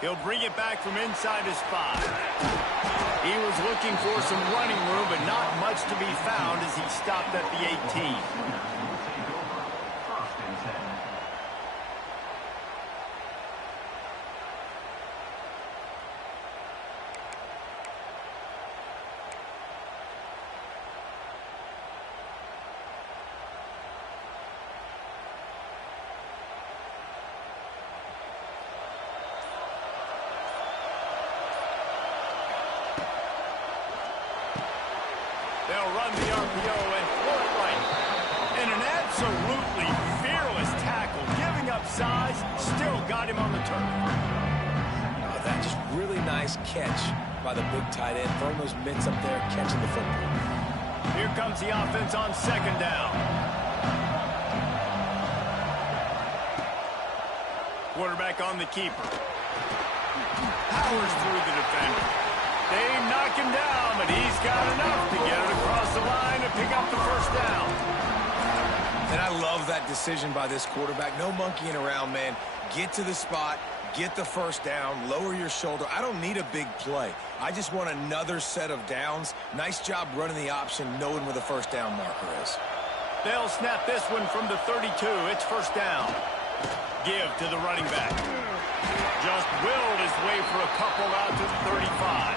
He'll bring it back from inside his 5. He was looking for some running room, but not much to be found as he stopped at the 18. They'll run the RPO and throw it right. And an absolutely fearless tackle, giving up size, still got him on the turf. Oh, that just really nice catch by the big tight end, throwing those mitts up there, catching the football. Here comes the offense on 2nd down. Quarterback on the keeper. Powers through the defender. They knock him down, but he's got enough to get it across the line and pick up the 1st down. And I love that decision by this quarterback. No monkeying around, man. Get to the spot, get the 1st down, lower your shoulder. I don't need a big play. I just want another set of downs. Nice job running the option, knowing where the 1st down marker is. They'll snap this one from the 32. It's 1st down. Give to the running back. Just willed his way for a couple out to the 35.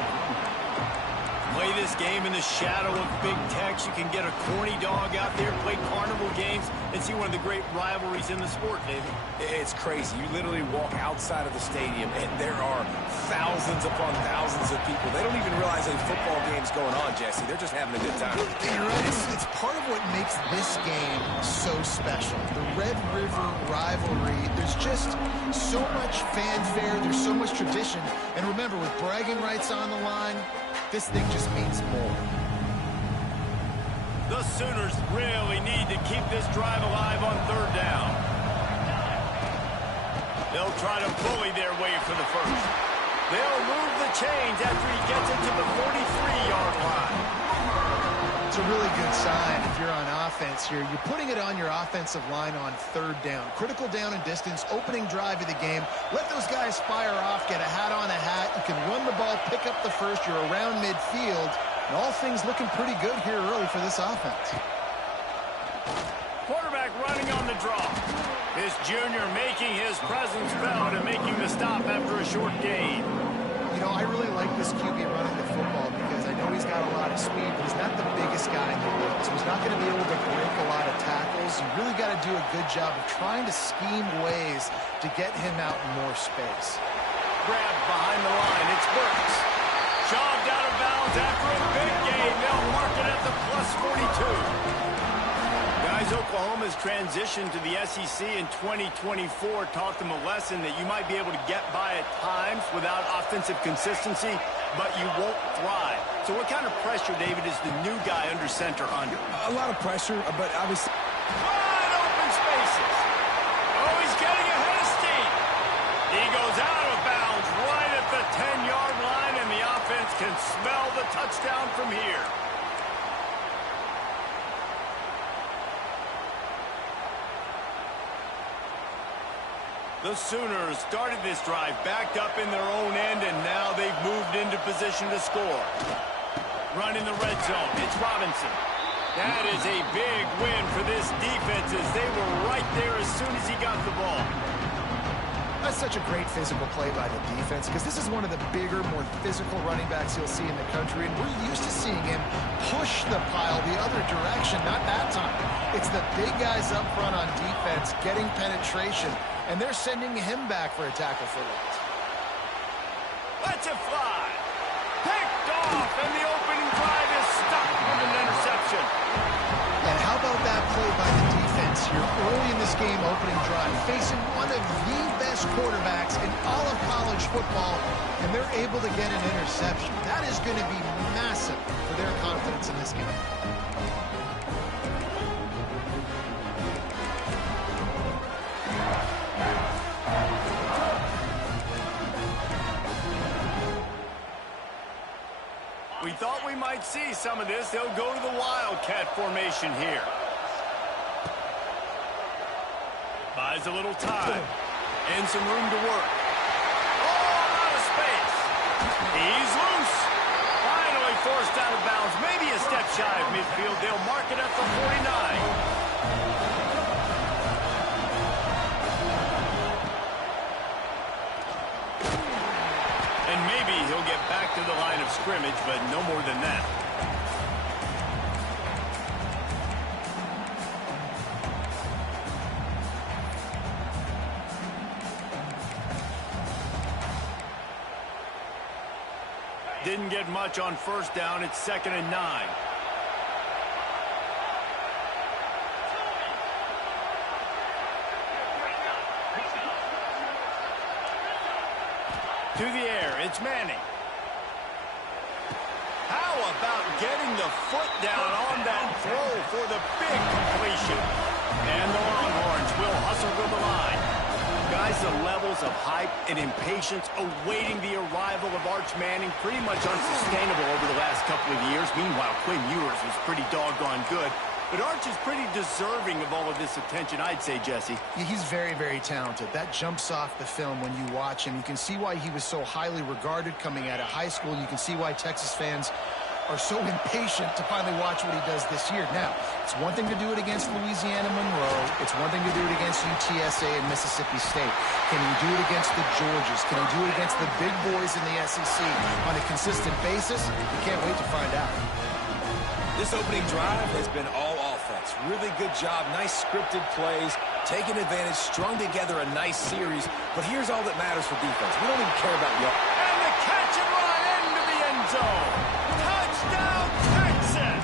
Play this game in the shadow of Big Tex. You can get a corny dog out there, play carnival games, and see one of the great rivalries in the sport, David. It's crazy. You literally walk outside of the stadium, and there are thousands upon thousands of people. They don't even realize a football game's going on, Jesse. They're just having a good time. You're right. It's part of what makes this game so special. The Red River rivalry, there's just so much fanfare. There's so much tradition. And remember, with bragging rights on the line, this thing just means more. The Sooners really need to keep this drive alive on 3rd down. They'll try to bully their way for the 1st. They'll move the chains after he gets it to the 43-yard line. It's a really good sign if you're on offense here. You're putting it on your offensive line on 3rd down. Critical down and distance, opening drive of the game. Let those guys fire off, get a hat on a hat. You can run the ball, pick up the 1st. You're around midfield. And all things looking pretty good here early for this offense. Quarterback running on the draw. This junior making his presence felt and making the stop after a short gain. You know, I really like this QB running the football because I know he's got a lot of speed, but he's not the biggest guy in the world, so he's not going to be able to break a lot of tackles. You really got to do a good job of trying to scheme ways to get him out in more space. Grab behind the line. It's Burks. Shoved out of bounds after a big gain. They'll mark it at the plus 42. Guys, Oklahoma's transition to the SEC in 2024 taught them a lesson that you might be able to get by at times without offensive consistency, but you won't thrive. So what kind of pressure, David, is the new guy under center under? A lot of pressure, but obviously... Wide open spaces. Oh, he's getting ahead of steam. He goes out of bounds right at the 10-yard line, and the offense can smell the touchdown from here. The Sooners started this drive backed up in their own end, and now they've moved into position to score. Running the red zone, it's Robinson. That is a big win for this defense as they were right there as soon as he got the ball. That's such a great physical play by the defense because this is one of the bigger, more physical running backs you'll see in the country, and we're used to seeing him push the pile the other direction, not that time. It's the big guys up front on defense getting penetration, and they're sending him back for a tackle for loss. Let's it fly. Picked off, and the opening drive is stopped with an interception. And how about that play by the defense here early in this game opening drive, facing one of the best quarterbacks in all of college football, and they're able to get an interception. That is going to be massive for their confidence in this game. We thought we might see some of this. They'll go to the Wildcat formation here. Buys a little time and some room to work. Oh, He's loose. Finally forced out of bounds. Maybe a step shy of midfield. They'll mark it at the 49. And maybe he'll get back to the line of scrimmage, but no more than that. Didn't get much on first down. It's 2nd and 9. To the air, it's Manning. How about getting the foot down on that throw for the big completion? And the Longhorns will hustle to the line. Guys, the levels of hype and impatience awaiting the arrival of Arch Manning pretty much unsustainable over the last couple of years. Meanwhile, Quinn Ewers was pretty doggone good. But Arch is pretty deserving of all of this attention, I'd say, Jesse. Yeah, he's very, very talented. That jumps off the film when you watch him. You can see why he was so highly regarded coming out of high school. You can see why Texas fans are so impatient to finally watch what he does this year. Now, it's one thing to do it against Louisiana Monroe. It's one thing to do it against UTSA and Mississippi State. Can he do it against the Georgias? Can he do it against the big boys in the SEC on a consistent basis? We can't wait to find out. This opening drive has been all offense. Really good job, nice scripted plays, taking advantage, strung together a nice series. But here's all that matters for defense. We don't even care about y'all. And the catch and run into the end zone. Touchdown, Texas!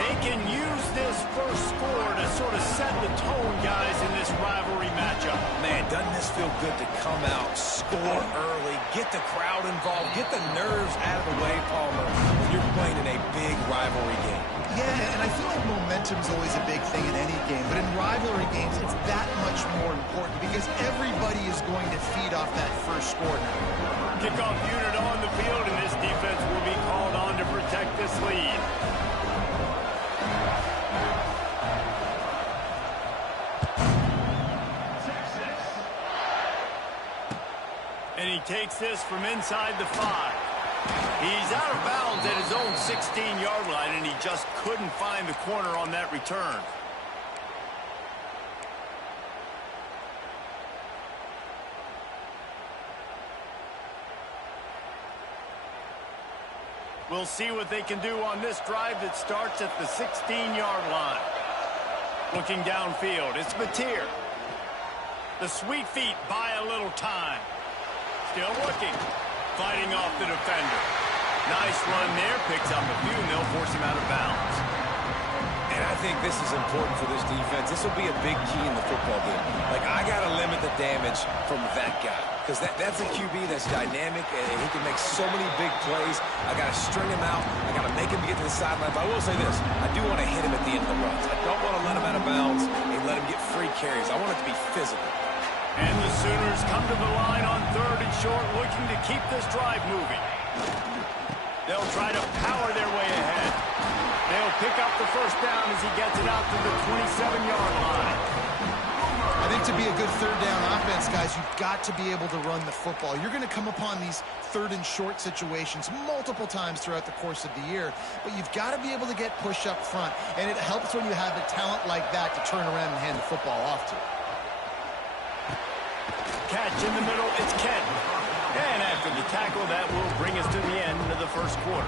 They can use this first score to sort of set the tone, guys, in this rivalry matchup. Man, doesn't this feel good to come out, score early, get the crowd involved, get the nerves out of the way, Palmer, when you're playing in a big rivalry game. Yeah, and I feel like momentum's always a big thing in any game, but in rivalry games, it's that much more important because everybody is going to feed off that first score now. Kickoff unit on the field, and this defense will be called on to protect this lead. And he takes this from inside the 5. He's out of bounds at his own 16-yard line, and he just couldn't find the corner on that return. We'll see what they can do on this drive that starts at the 16-yard line. Looking downfield, it's Mateer. The sweet feet buy a little time. Still looking. Fighting off the defender. Nice run there. Picks up a few, and they'll force him out of bounds. And I think this is important for this defense. This will be a big key in the football game. Like, I got to limit the damage from that guy. Because that's a QB that's dynamic, and he can make so many big plays. I got to string him out. I got to make him get to the sideline. But I will say this. I do want to hit him at the end of the runs. I don't want to let him out of bounds and let him get free carries. I want it to be physical. And the Sooners come to the line on 3rd and short, looking to keep this drive moving. They'll try to power their way ahead. They'll pick up the first down as he gets it out to the 27-yard line. I think to be a good 3rd down offense, guys, you've got to be able to run the football. You're going to come upon these 3rd and short situations multiple times throughout the course of the year, but you've got to be able to get push up front, and it helps when you have a talent like that to turn around and hand the football off to. Catch in the middle, it's Kent. And after the tackle, that will bring us to the end of the first quarter.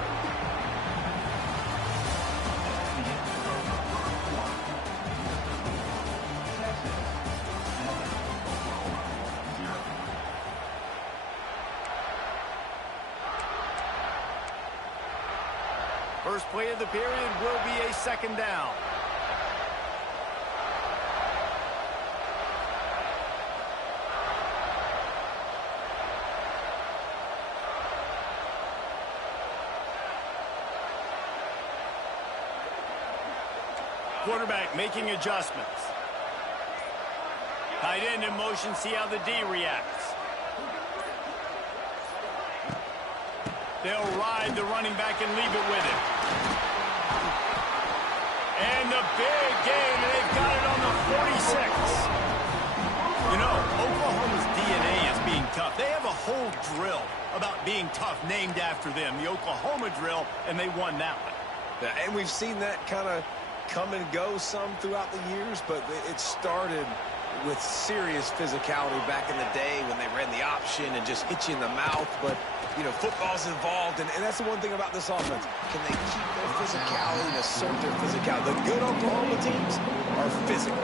First play of the period will be a 2nd down. Quarterback making adjustments. Tight end in motion, see how the D reacts. They'll ride the running back and leave it with him. And the big gain, and they've got it on the 46. You know, Oklahoma's DNA is being tough. They have a whole drill about being tough, named after them, the Oklahoma drill, and they won that one. Yeah, and we've seen that kind of come and go some throughout the years, but it started with serious physicality back in the day when they ran the option and just hit you in the mouth. But, you know, football's involved, and that's the one thing about this offense. Can they keep their physicality and assert their physicality? The good Oklahoma teams are physical.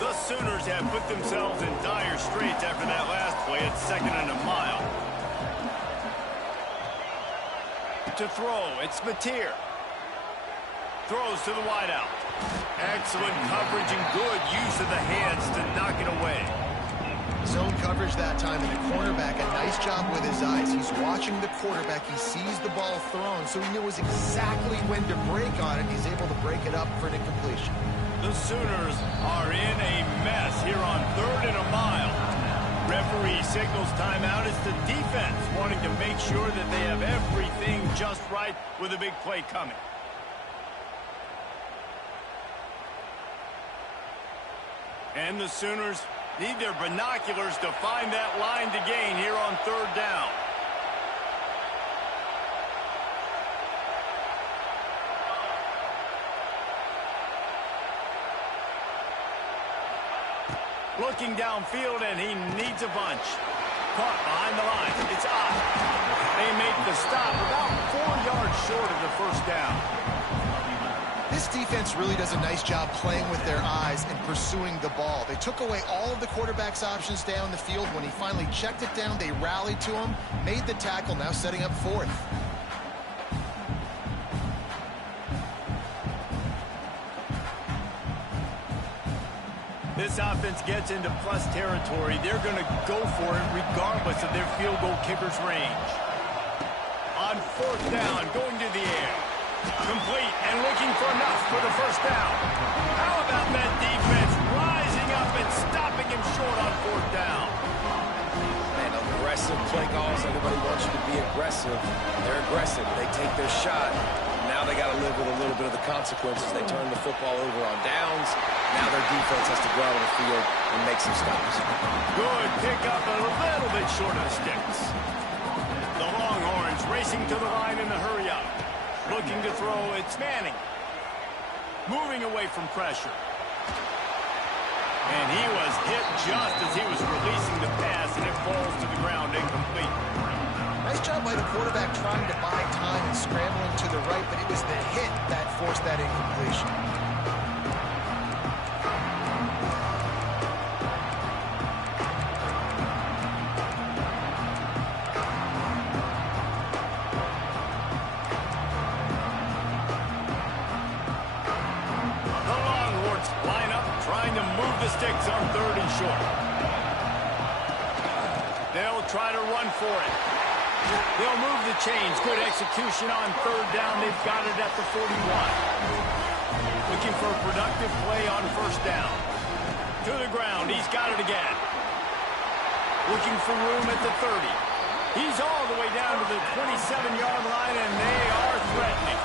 The Sooners have put themselves in dire straits after that last play at 2nd and a mile. To throw, it's Mateer. Throws to the wideout. Excellent coverage and good use of the hands to knock it away. Zone coverage that time, and the cornerback, a nice job with his eyes. He's watching the quarterback. He sees the ball thrown, so he knows exactly when to break on it. He's able to break it up for an incompletion. The Sooners are in a mess here on 3rd and a mile. Referee signals timeout. It's the defense wanting to make sure that they have everything just right with a big play coming. And the Sooners need their binoculars to find that line to gain here on 3rd down. Looking downfield, and he needs a bunch. Caught behind the line. It's up. They make the stop about 4 yards short of the first down. This defense really does a nice job playing with their eyes and pursuing the ball. They took away all of the quarterback's options down the field. When he finally checked it down, they rallied to him, made the tackle, now setting up 4th. This offense gets into plus territory. They're going to go for it regardless of their field goal kicker's range. On 4th down, going to the air. Complete and looking for enough for the first down. How about that defense rising up and stopping him short on 4th down? Man, aggressive play calls. Everybody wants you to be aggressive. They're aggressive. They take their shot. Now they got to live with a little bit of the consequences. They turn the football over on downs. Now their defense has to go out on the field and make some stops. Good pick up, a little bit short of the sticks. The Longhorns racing to the line in the hurry up. Looking to throw, it's Manning. Moving away from pressure. And he was hit just as he was releasing the pass, and it falls to the ground incomplete. Nice job by the quarterback trying to buy time and scrambling to the right, but it was the hit that forced that incompletion. The Longhorns line up, trying to move the sticks on 3rd and short. They'll try to run for it. They'll move the chains. Good execution on 3rd down. They've got it at the 41. Looking for a productive play on 1st down. To the ground. He's got it again. Looking for room at the 30. He's all the way down to the 27-yard line, and they are threatening.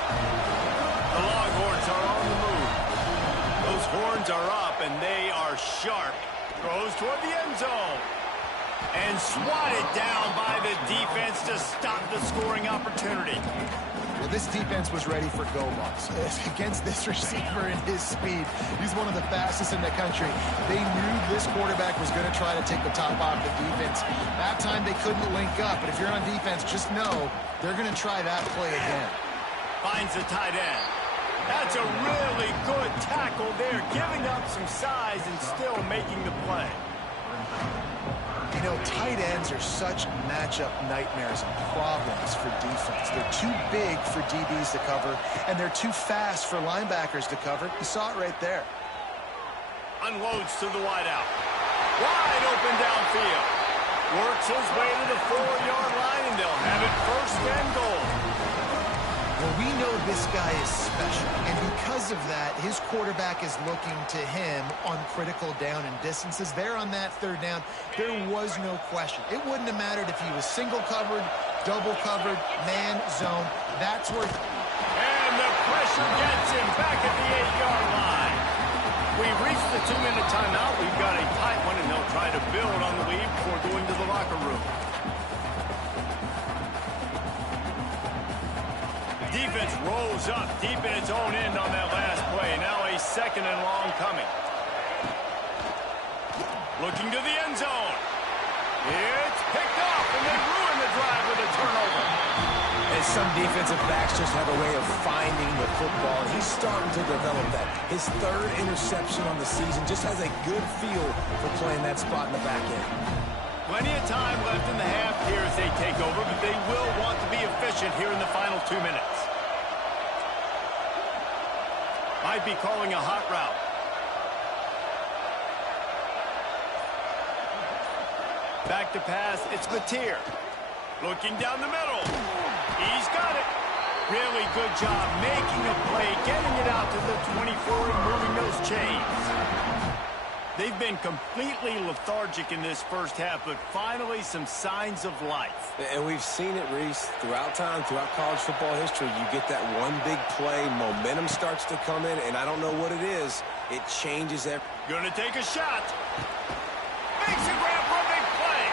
The Longhorns are on the move. Those horns are up, and they are sharp. Throws toward the end zone. And swatted down by the defense to stop the scoring opportunity. Well, this defense was ready for go-balls. Against this receiver and his speed, he's one of the fastest in the country. They knew this quarterback was going to try to take the top off the defense. That time they couldn't link up, but if you're on defense, just know they're going to try that play again. Finds the tight end. That's a really good tackle there, giving up some size and still making the play. You know, tight ends are such matchup nightmares and problems for defense. They're too big for DBs to cover, and they're too fast for linebackers to cover. You saw it right there. Unloads to the wideout. Wide open downfield. Works his way to the 4-yard line, and they'll have it 1st and goal. Well, we know this guy is special, and because of that, his quarterback is looking to him on critical down and distances. There on that 3rd down, there was no question. It wouldn't have mattered if he was single covered, double covered, man, zone. That's where... And the pressure gets him back at the 8-yard line. We've reached the 2-minute timeout. We've got a tight one, and they'll try to build on the lead before going to the locker room. Defense rolls up deep in its own end on that last play. Now a 2nd and long coming. Looking to the end zone. It's picked off, and they ruin the drive with a turnover. And some defensive backs just have a way of finding the football, and he's starting to develop that. His 3rd interception on the season just has a good feel for playing that spot in the back end. Plenty of time left in the half here as they take over, but they will want to be efficient here in the final 2 minutes. Might be calling a hot route. Back to pass, it's Mateer. Looking down the middle. He's got it. Really good job making a play, getting it out to the 24 and moving those chains. They've been completely lethargic in this first half, but finally some signs of life. And we've seen it, Reese, throughout time, throughout college football history. You get that one big play, momentum starts to come in, and I don't know what it is. It changes everything. Gonna take a shot. Makes a grab for a big play.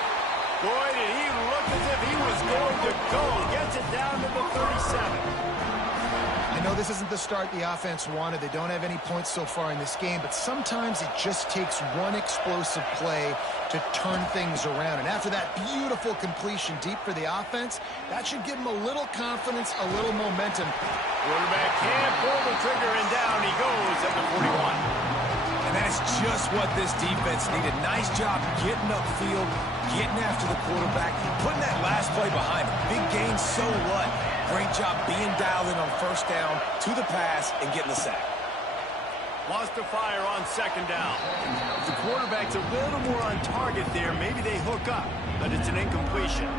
Boy, did he look as if he was going to go. Gets it down to the 37. I know this isn't the start the offense wanted. They don't have any points so far in this game, but sometimes it just takes one explosive play to turn things around. And after that beautiful completion deep for the offense, that should give them a little confidence, a little momentum. Quarterback can't pull the trigger, and down he goes at the 41. And that's just what this defense needed. Nice job getting upfield, getting after the quarterback, putting that last play behind him. Big gain, so what? Great job being dialed in on 1st down, to the pass, and getting the sack. Wants to fire on 2nd down. If the quarterback's a little more on target there, maybe they hook up, but it's an incompletion.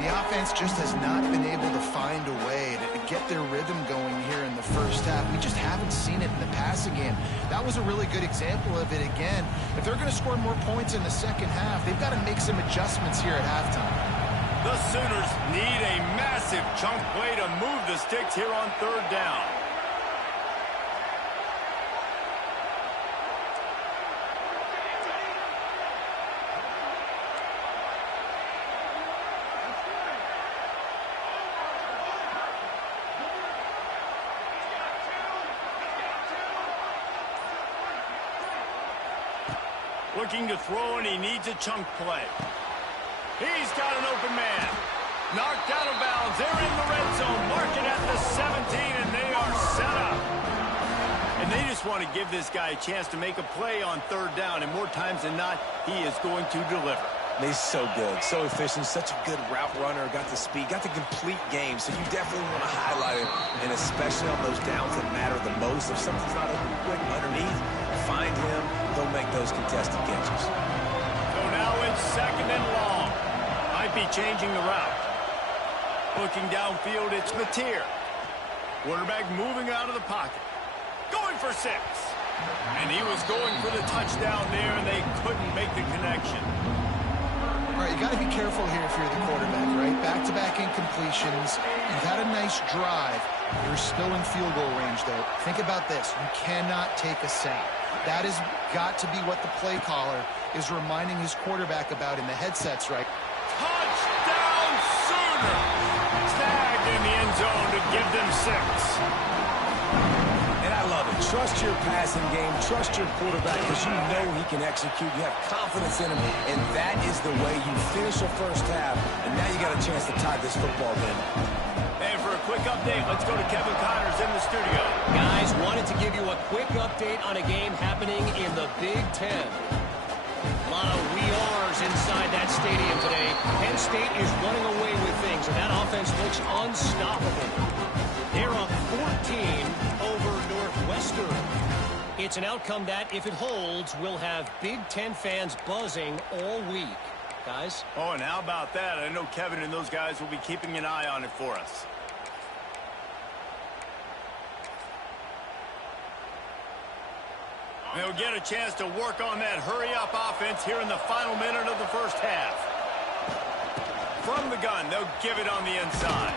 The offense just has not been able to find a way to get their rhythm going here in the first half. We just haven't seen it in the passing game. That was a really good example of it again. If they're going to score more points in the second half, they've got to make some adjustments here at halftime. The Sooners need a massive chunk play to move the sticks here on 3rd down. Looking to throw, and he needs a chunk play. He's got an open man. Knocked out of bounds. They're in the red zone. Mark it at the 17, and they are set up. And they just want to give this guy a chance to make a play on 3rd down, and more times than not, he is going to deliver. He's so good, so efficient, such a good route runner, got the speed, got the complete game, so you definitely want to highlight it, and especially on those downs that matter the most. If something's not open quick underneath, find him, he'll make those contested catches. So now it's 2nd and long. Might be changing the route. Looking downfield, it's Mateer. Quarterback moving out of the pocket. Going for 6. And he was going for the touchdown there, and they couldn't make the connection. All right, you got to be careful here if you're the quarterback, right? Back-to-back incompletions. You've had a nice drive. You're still in field goal range, though. Think about this. You cannot take a sack. That has got to be what the play caller is reminding his quarterback about in the headsets, right? Touchdown Sooner! Snagged in the end zone to give them 6. And I love it. Trust your passing game. Trust your quarterback because you know he can execute. You have confidence in him, and that is the way you finish the first half. And now you got a chance to tie this football game. And for a quick update, let's go to Kevin Connors in the studio. Guys, wanted to give you a quick update on a game happening in the Big Ten. A lot of we are's inside that stadium today. Penn State is running away with things, and that offense looks unstoppable. They're up 14 over Northwestern. It's an outcome that, if it holds, will have Big Ten fans buzzing all week. Guys? Oh, and how about that? I know Kevin and those guys will be keeping an eye on it for us. They'll get a chance to work on that hurry-up offense here in the final minute of the first half. From the gun, they'll give it on the inside.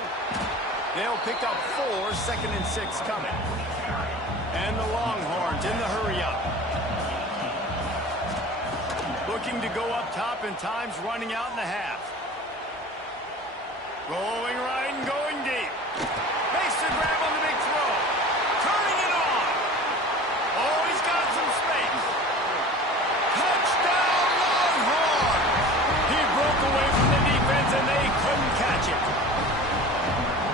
They'll pick up 4, 2nd and 6 coming. And the Longhorns in the hurry-up. Looking to go up top, and time's running out in the half. Rolling right and going deep. Makes the grab on the big throw. Turning it on. Oh, he's got some space. Touchdown, Longhorns! He broke away from the defense, and they couldn't catch it.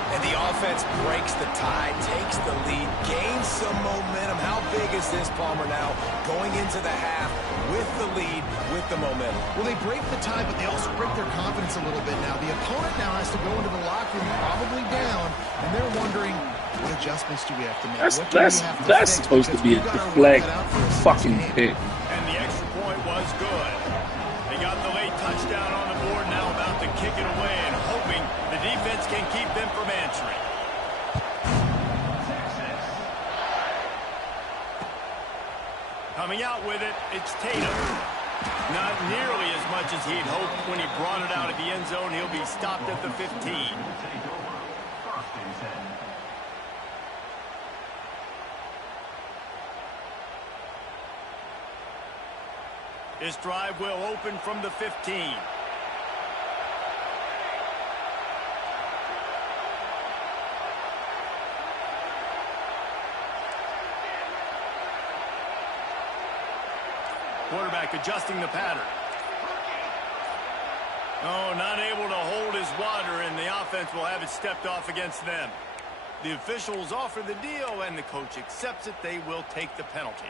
And the offense breaks the tie, takes the lead, gains some momentum. How big is this, Palmer, now? Going into the half with the lead, with the momentum. Well, they break the tie, but they also break their confidence a little bit now. The opponent now has to go into the locker room probably down, and they're wondering, what adjustments do we have to make? That's supposed to be a deflect fucking pick. And the extra point was good. They got the late touchdown on the board, now about to kick it away and hoping the defense can keep them from answering. Coming out with it, it's Tatum. Not nearly as much as he'd hoped when he brought it out of the end zone. He'll be stopped at the 15. This drive will open from the 15. Quarterback adjusting the pattern. Oh, not able to hold his water, and the offense will have it stepped off against them. The officials offer the deal, and the coach accepts it. They will take the penalty.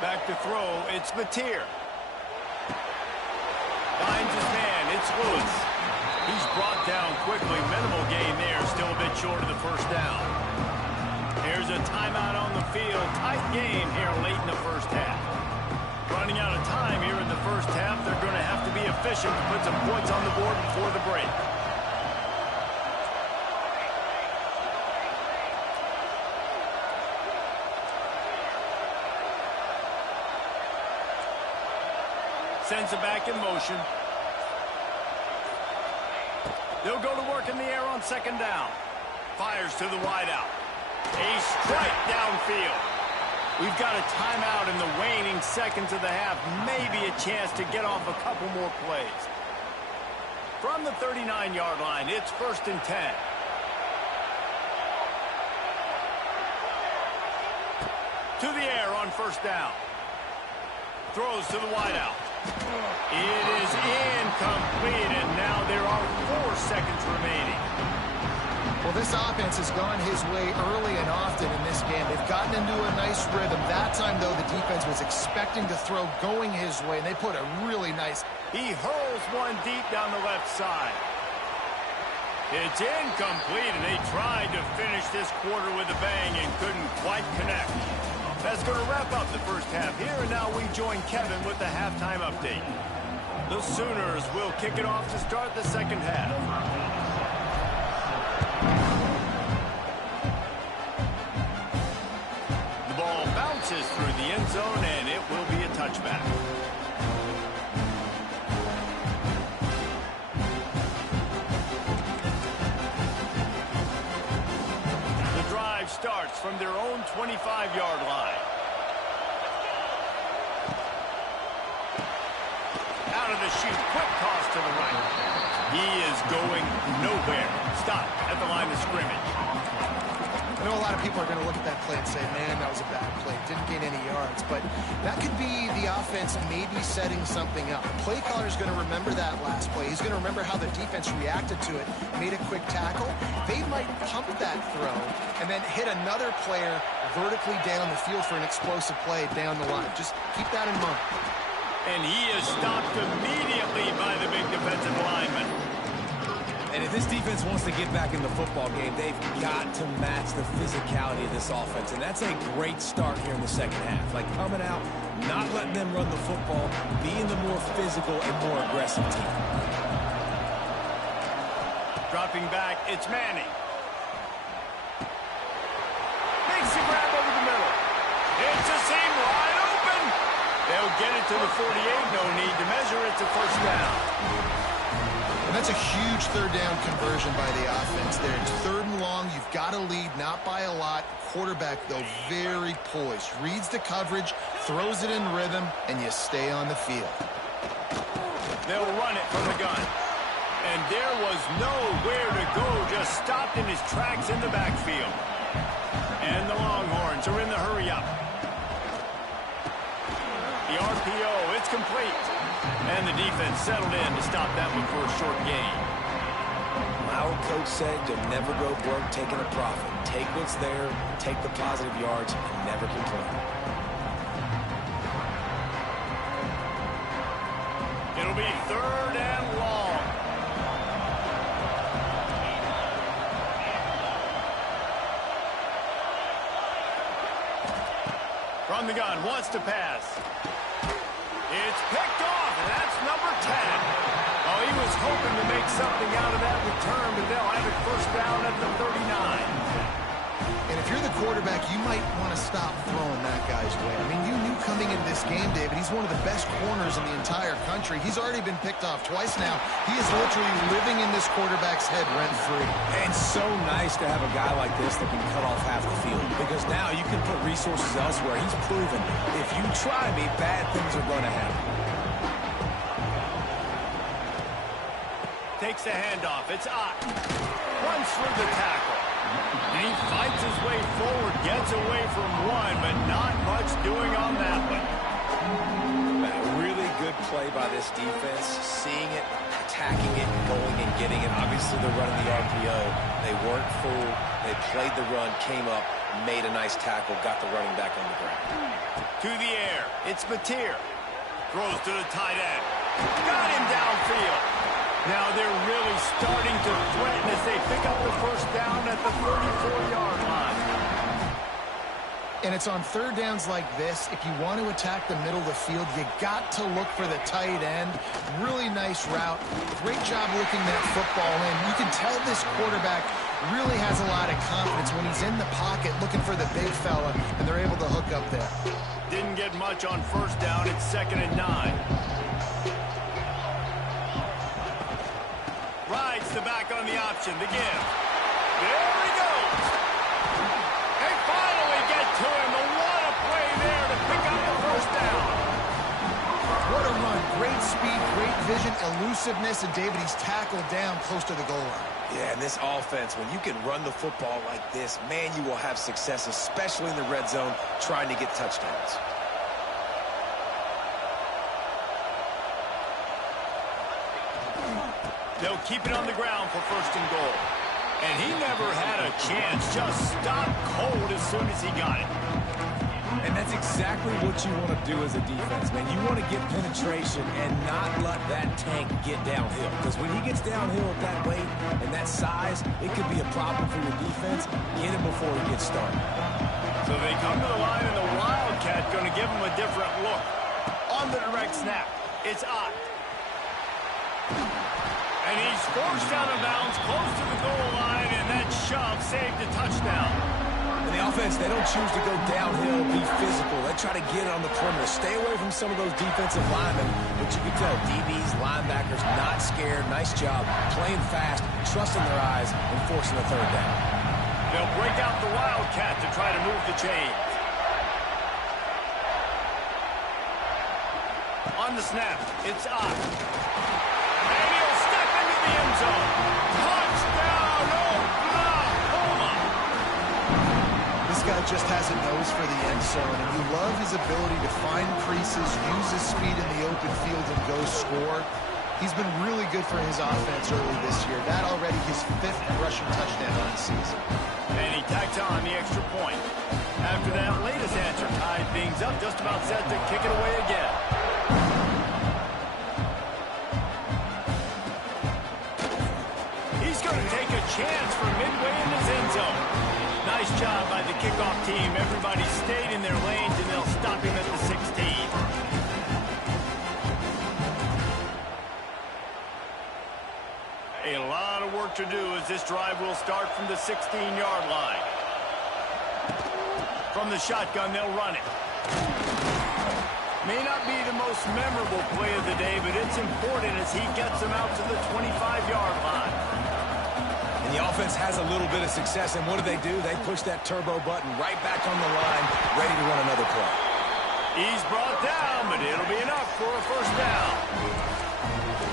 Back to throw, it's Mateer. Finds his man, it's Lewis. He's brought down quickly. Minimal gain there, still a bit short of the first down. Here's a timeout on the field. Tight game here late in the first half. Running out of time here in the first half. They're going to have to be efficient to put some points on the board before the break. Sends it back in motion. They'll go to work in the air on second down. Fires to the wideout. A strike downfield. We've got a timeout in the waning seconds of the half. Maybe a chance to get off a couple more plays. From the 39-yard line, it's 1st and 10. To the air on first down. Throws to the wideout. It is incomplete, and now there are 4 seconds remaining. Well, this offense has gone his way early and often in this game. They've gotten into a nice rhythm. That time, though, the defense was expecting to throw going his way, and they put a really nice... He hurls one deep down the left side. It's incomplete, and they tried to finish this quarter with a bang and couldn't quite connect. That's going to wrap up the first half here, and now we join Kevin with the halftime update. The Sooners will kick it off to start the second half. The ball bounces through the end zone, and it will be a touchback. The drive starts from their own 25-yard line. Out of the chute, quick toss to the right. He is going nowhere. Stop at the line of scrimmage. I know a lot of people are going to look at that play and say, man, that was a bad play. Didn't gain any yards. But that could be the offense maybe setting something up. The play caller is going to remember that last play. He's going to remember how the defense reacted to it, made a quick tackle. They might pump that throw and then hit another player vertically down the field for an explosive play down the line. Just keep that in mind. And he is stopped immediately by the big defensive lineman. And if this defense wants to get back in the football game, they've got to match the physicality of this offense. And that's a great start here in the second half. Like coming out, not letting them run the football, being the more physical and more aggressive team. Dropping back, it's Manning. Makes the grab over the middle. It's a seam wide open. They'll get it to the 48. No need to measure. It's a first down. And that's a huge third down conversion by the offense there. It's 3rd and long. You've got to lead, not by a lot. Quarterback, though, very poised. Reads the coverage, throws it in rhythm, and you stay on the field. They'll run it from the gun. And there was nowhere to go. Just stopped in his tracks in the backfield. And the Longhorns are in the hurry-up. The RPO, it's complete. And the defense settled in to stop that one for a short gain. Our coach said you'll never go broke taking a profit. Take what's there, take the positive yards, and never complain. It'll be 3rd and long. From the gun, wants to pass. It's picked off, and that's number 10. Oh, he was hoping to make something out of that return, but they'll have it first down at the 39. And if you're the quarterback, you might want to stop throwing that guy's way. I mean, you knew coming into this game, David, he's one of the best corners in the entire country. He's already been picked off twice now. He is literally living in this quarterback's head rent-free. And so nice to have a guy like this that can cut off half the field, because now you can put resources elsewhere. He's proven if you try me, bad things are going to happen. Takes the handoff. It's Ott. Runs through the tackle. And he fights his way forward, gets away from one, but not much doing on that one. A really good play by this defense, seeing it, attacking it, going and getting it. Obviously, they're running the RPO. They weren't full. They played the run, came up, made a nice tackle, got the running back on the ground. To the air. It's Mateer. Throws to the tight end. Got him downfield. Now they're really starting to threaten as they pick up the first down at the 34-yard line. And it's on third downs like this. If you want to attack the middle of the field, you got to look for the tight end. Really nice route. Great job looking that football in. You can tell this quarterback really has a lot of confidence when he's in the pocket looking for the big fella, and they're able to hook up there. Didn't get much on first down. It's 2nd and 9. Rides the back on the option. The give. There he goes. They finally get to him. But what a play there to pick up the first down. What a run. Great speed, great vision, elusiveness, and David, he's tackled down close to the goal line. Yeah, and this offense, when you can run the football like this, man, you will have success, especially in the red zone, trying to get touchdowns. They'll keep it on the ground for 1st and goal. And he never had a chance. Just stopped cold as soon as he got it. And that's exactly what you want to do as a defense, man. You want to get penetration and not let that tank get downhill. Because when he gets downhill at that weight and that size, it could be a problem for your defense. Get him before he gets started. So they come to the line, and the Wildcat going to give him a different look. On the direct snap, it's Ott. And he's forced out of bounds close to the goal line, and that shove saved a touchdown. And the offense, they don't choose to go downhill, be physical. They try to get it on the perimeter. Stay away from some of those defensive linemen. But you can tell DBs, linebackers, not scared. Nice job playing fast, trusting their eyes, and forcing the 3rd down. They'll break out the Wildcat to try to move the chains. On the snap, it's Ott. And he'll step into the end zone. Touchdown, Oklahoma! This guy just has a nose for the end zone, and you love his ability to find creases, use his speed in the open field, and go score. He's been really good for his offense early this year. That already his 5th rushing touchdown on the season. And he tacks on the extra point. After that latest answer tied things up, just about set to kick it away again. He's going to take a chance from midway in his end zone. Nice job by the kickoff team. Everybody stayed in their lanes, and they'll stop him at the 16. A lot of work to do as this drive will start from the 16-yard line. From the shotgun, they'll run it. May not be the most memorable play of the day, but it's important as he gets them out to the 25-yard line. And the offense has a little bit of success, and what do? They push that turbo button right back on the line, ready to run another play. He's brought down, but it'll be enough for a first down.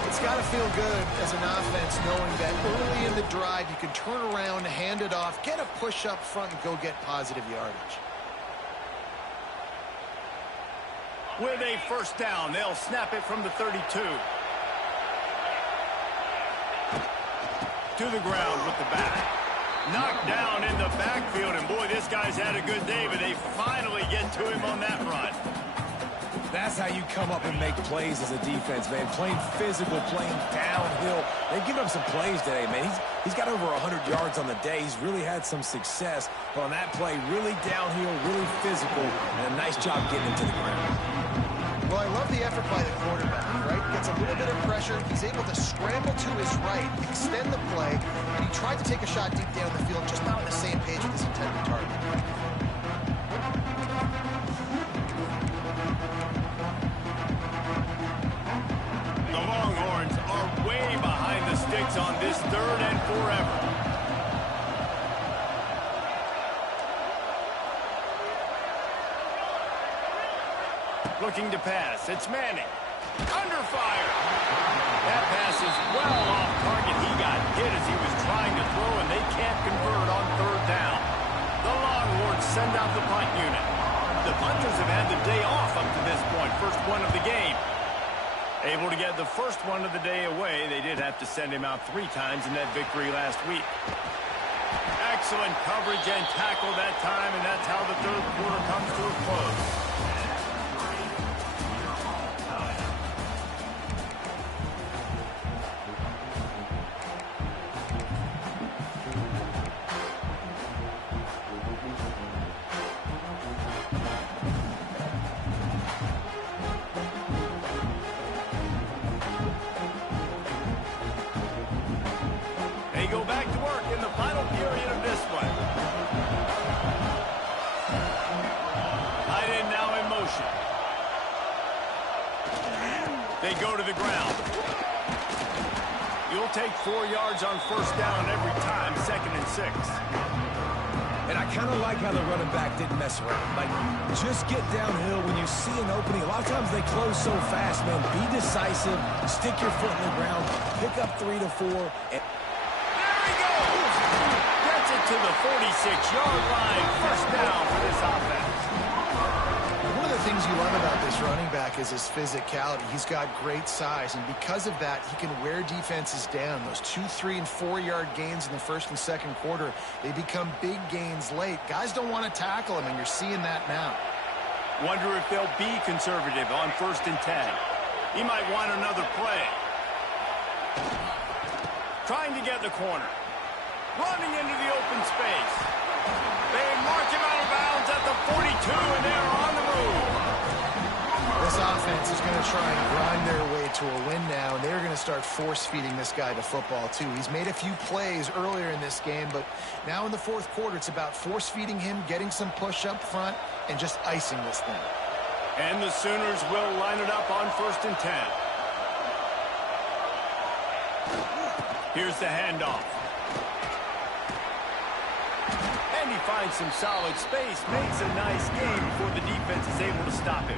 It's got to feel good as an offense knowing that early in the drive you can turn around, hand it off, get a push up front, and go get positive yardage. With a first down, they'll snap it from the 32. To the ground with the back. Knocked down in the backfield, and boy, this guy's had a good day, but they finally get to him on that run. That's how you come up and make plays as a defense, man. Playing physical, playing downhill. They've given up some plays today, man. He's got over 100 yards on the day. He's really had some success. But on that play, really downhill, really physical, and a nice job getting him to the ground. Well, I love the effort by the quarterback, right? Gets a little bit of pressure. He's able to scramble to his right, extend the play, and he tried to take a shot deep down the field, just not on the same page with his intended target. The Longhorns are way behind the sticks on this 3rd and forever. Looking to pass. It's Manning. Under fire. That pass is well off target. He got hit as he was trying to throw, and they can't convert on 3rd down. The Longhorns send out the punt unit. The punters have had the day off up to this point. First one of the game. Able to get the first one of the day away. They did have to send him out 3 times in that victory last week. Excellent coverage and tackle that time, and that's how the 3rd quarter comes to a close. Go back to work in the final period of this one. Tight end now in motion. They go to the ground. You'll take 4 yards on first down every time, 2nd and 6. And I kind of like how the running back didn't mess around. Like, just get downhill when you see an opening. A lot of times they close so fast, man. Be decisive. Stick your foot in the ground. Pick up 3 to 4. And to the 46-yard line, first down for this offense. One of the things you love about this running back is his physicality. He's got great size, and because of that, he can wear defenses down. Those 2, 3, and 4-yard gains in the 1st and 2nd quarter, they become big gains late. Guys don't want to tackle him, and you're seeing that now. Wonder if they'll be conservative on 1st and 10. He might want another play. Trying to get the corner. Running into the open space. They mark him out of bounds at the 42, and they're on the move. This offense is going to try and grind their way to a win now, and they're going to start force-feeding this guy the football, too. He's made a few plays earlier in this game, but now in the 4th quarter, it's about force-feeding him, getting some push up front, and just icing this thing. And the Sooners will line it up on 1st and 10. Here's the handoff. And he finds some solid space, makes a nice game before the defense is able to stop him.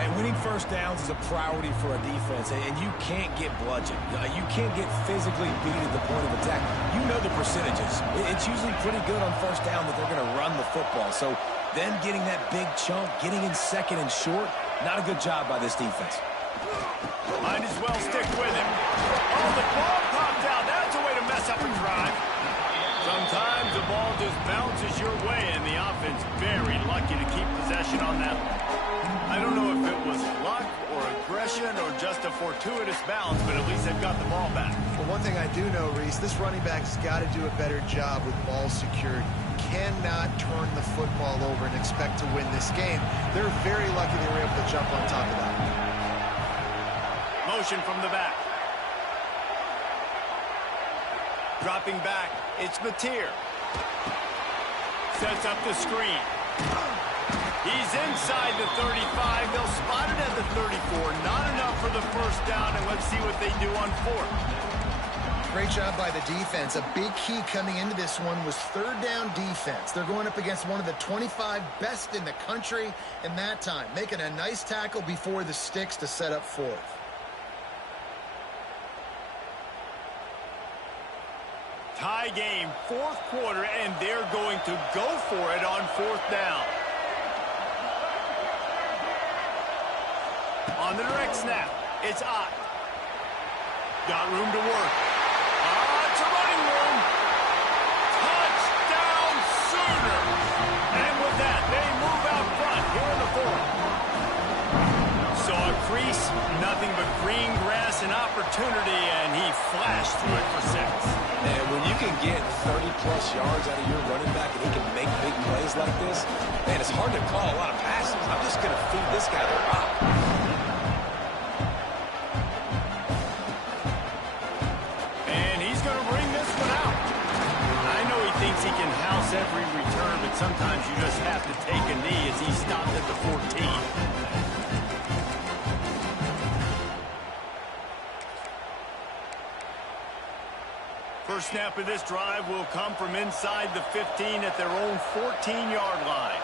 And winning first downs is a priority for a defense, and you can't get bludgeoned. You can't get physically beat at the point of attack. You know the percentages. It's usually pretty good on first down that they're going to run the football. So them getting that big chunk, getting in 2nd and short, not a good job by this defense. Might as well stick with him. Oh, the ball popped out. That's a way to mess up a drive. Sometimes the ball just bounces your way, and the offense very lucky to keep possession on that one. I don't know if it was luck or aggression or just a fortuitous bounce, but at least they've got the ball back. Well, one thing I do know, Reese, this running back has got to do a better job with ball security. Cannot turn the football over and expect to win this game. They're very lucky they were able to jump on top of that. Motion from the back. Dropping back, it's Mateer. Sets up the screen. He's inside the 35. They'll spot it at the 34. Not enough for the first down, and let's see what they do on fourth. Great job by the defense. A big key coming into this one was third down defense. They're going up against one of the 25 best in the country in that time, making a nice tackle before the sticks to set up fourth. Tie game, fourth quarter, and they're going to go for it on fourth down. On the direct snap, it's Ott. Got room to work. It's a running room. Touchdown Sooners. And with that, they move out front here in the fourth. So a crease, nothing but green grass and opportunity, and he flashed through it for 6. And when you can get 30-plus yards out of your running back and he can make big plays like this, man, it's hard to call a lot of passes. I'm just going to feed this guy the rock. He can house every return, but sometimes you just have to take a knee as he stopped at the 14. First snap of this drive will come from inside the 15 at their own 14-yard line.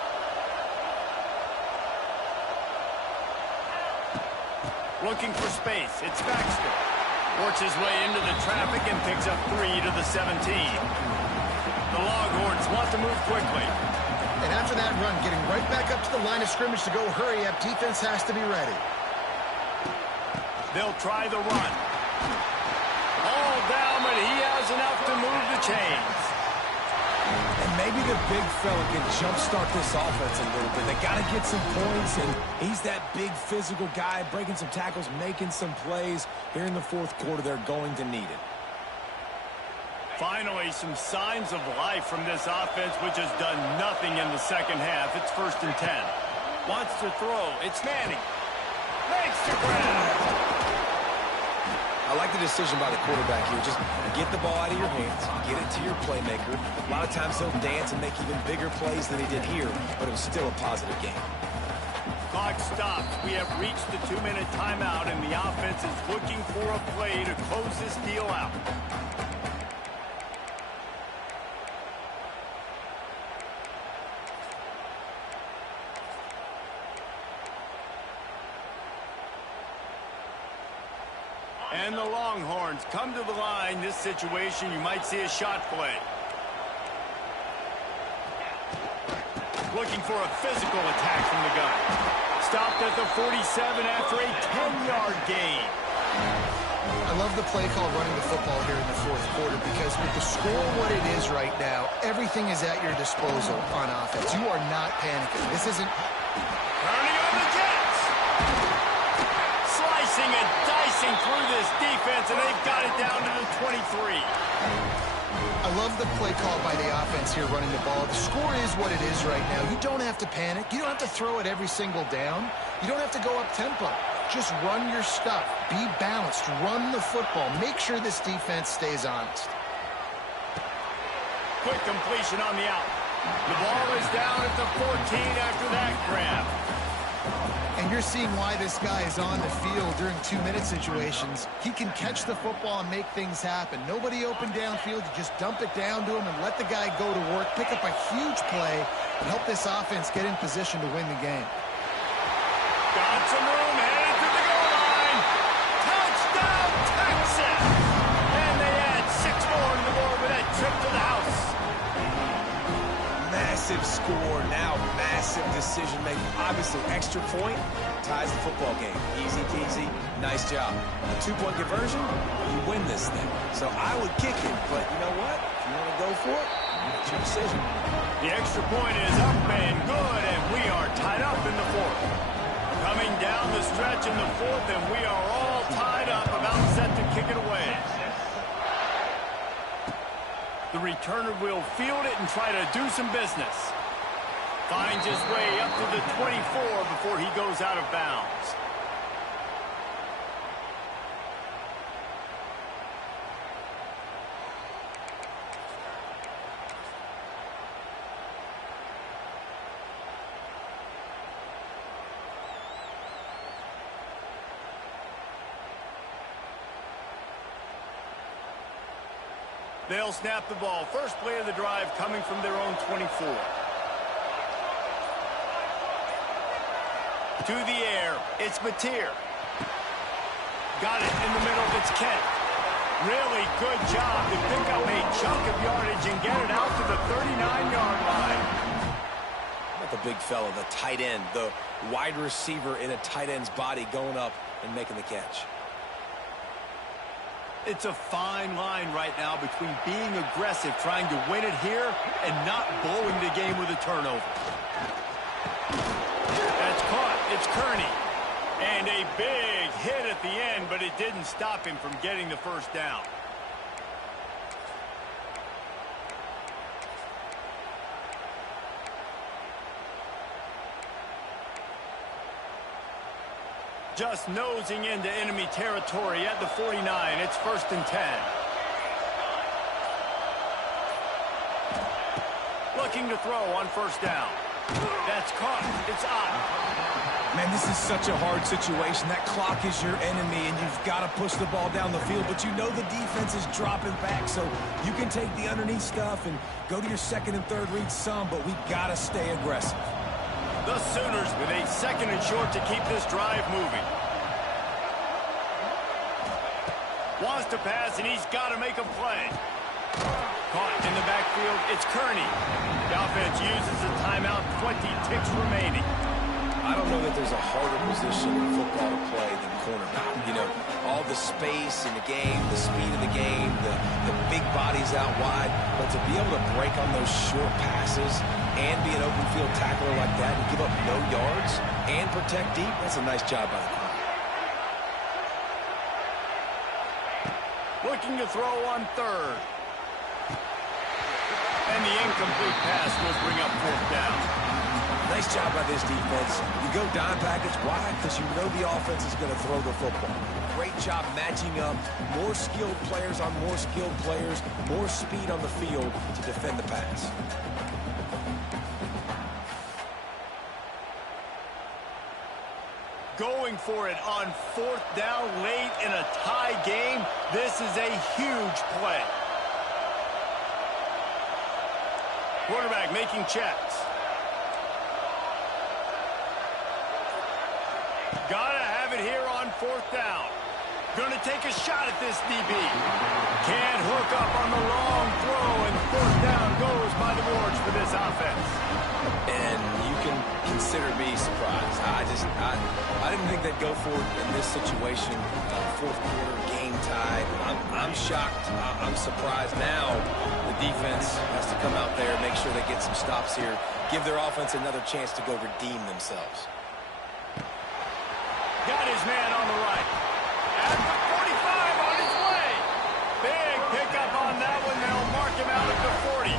Looking for space. It's Baxter. Works his way into the traffic and picks up 3 to the 17. The Longhorns want to move quickly. And after that run, getting right back up to the line of scrimmage to go hurry up, defense has to be ready. They'll try the run. All down, but he has enough to move the chains. And maybe the big fella can jumpstart this offense a little bit. They got to get some points, and he's that big physical guy, breaking some tackles, making some plays. Here in the fourth quarter, they're going to need it. Finally, some signs of life from this offense, which has done nothing in the second half. It's 1st and 10. Wants to throw. It's Manning. Makes the grab. I like the decision by the quarterback here. Just get the ball out of your hands, get it to your playmaker. A lot of times he'll dance and make even bigger plays than he did here, but it was still a positive game. Clock stops. We have reached the 2-minute timeout, and the offense is looking for a play to close this deal out. And the Longhorns come to the line. This situation, you might see a shot play. Looking for a physical attack from the gun. Stopped at the 47 after a 10-yard gain. I love the play call running the football here in the fourth quarter because with the score what it is right now, everything is at your disposal on offense. You are not panicking. This isn't... Turning on the Jets. Slicing and dicing through this defense, and they've got it down to the 23. I love the play call by the offense here running the ball. The score is what it is right now. You don't have to panic. You don't have to throw it every single down. You don't have to go up tempo. Just run your stuff. Be balanced. Run the football. Make sure this defense stays honest. Quick completion on the out. The ball is down at the 14 after that grab. And you're seeing why this guy is on the field during 2-minute situations. He can catch the football and make things happen. Nobody open downfield. You just dump it down to him and let the guy go to work, pick up a huge play, and help this offense get in position to win the game. Got some room, headed to the goal line. Touchdown, Texas! And they add 6 more to the board with that trip to the house. Massive score, now massive decision-making. Obviously, extra point ties the football game. Easy peasy, nice job. A 2-point conversion, you win this thing. So I would kick it, but you know what? If you want to go for it, it's your decision. The extra point is up and good, and we are tied up in the fourth. Coming down the stretch in the fourth, and we are all tied up, about set to kick it away. The returner will field it and try to do some business. Finds his way up to the 24 before he goes out of bounds. They'll snap the ball. First play of the drive coming from their own 24. To the air, it's Mateer. Got it in the middle, it's Kent. Really good job to pick up a chunk of yardage and get it out to the 39-yard line. Not the big fella, the tight end, the wide receiver in a tight end's body going up and making the catch. It's a fine line right now between being aggressive, trying to win it here, and not blowing the game with a turnover. That's caught. It's Kearney. And a big hit at the end, but it didn't stop him from getting the first down. Just nosing into enemy territory at the 49. It's 1st and 10. Looking to throw on 1st down. That's caught. It's Ott. Man, this is such a hard situation. That clock is your enemy, and you've got to push the ball down the field. But you know the defense is dropping back, so you can take the underneath stuff and go to your 2nd and 3rd read some, but we've got to stay aggressive. The Sooners with a 2nd and short to keep this drive moving. Wants to pass, and he's got to make a play. Caught in the backfield, it's Kearney. The offense uses a timeout, 20 ticks remaining. I don't know that there's a harder position in football to play than cornerback. You know, all the space in the game, the speed of the game, the big bodies out wide. But to be able to break on those short passes and be an open field tackler like that and give up no yards and protect deep, that's a nice job by the corner. Looking to throw on 3rd. And the incomplete pass will bring up 4th down. Nice job by this defense. You go dime package. Why? Because you know the offense is going to throw the football. Great job matching up more skilled players on more skilled players, more speed on the field to defend the pass. Going for it on 4th down late in a tie game. This is a huge play. Quarterback making checks. Gotta have it here on 4th down. Gonna take a shot at this DB. Can't hook up on the long throw, and 4th down goes by the boards for this offense. And you can consider me surprised. I didn't think they'd go for it in this situation. 4th quarter, game tied. I'm shocked. I'm surprised now. The defense has to come out there, make sure they get some stops here, give their offense another chance to go redeem themselves. Got his man on the right. At the 45 on his way. Big pickup on that one. They'll mark him out at the 40.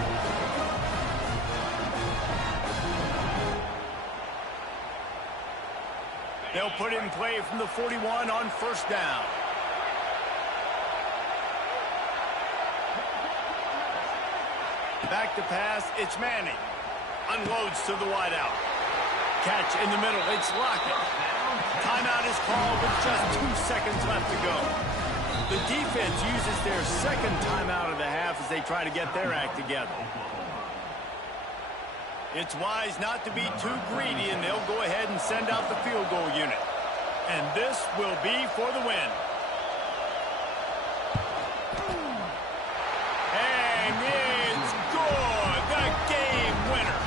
They'll put it in play from the 41 on 1st down. Back to pass, it's Manning. Unloads to the wideout. Catch in the middle, it's Lockett. Timeout is called with just 2 seconds left to go. The defense uses their 2nd timeout of the half as they try to get their act together. It's wise not to be too greedy, and they'll go ahead and send out the field goal unit. And this will be for the win. And it's good. The game winner.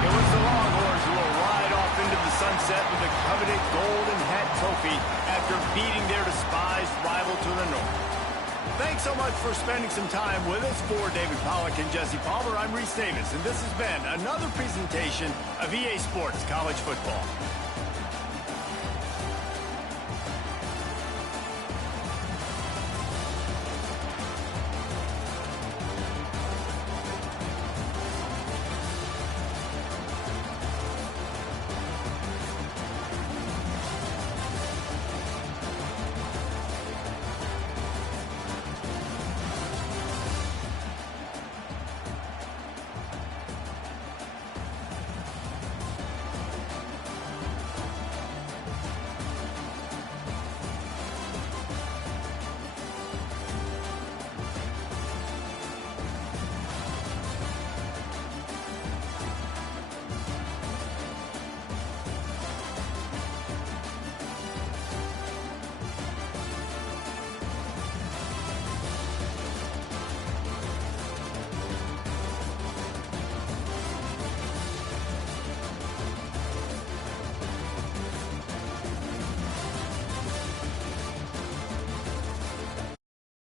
It was the Longhorns who will ride off into the sunset with the coveted Golden Hat Trophy after beating their despised rival to the north. Thanks so much for spending some time with us. For David Pollack and Jesse Palmer, I'm Reese Davis, and this has been another presentation of EA Sports College Football.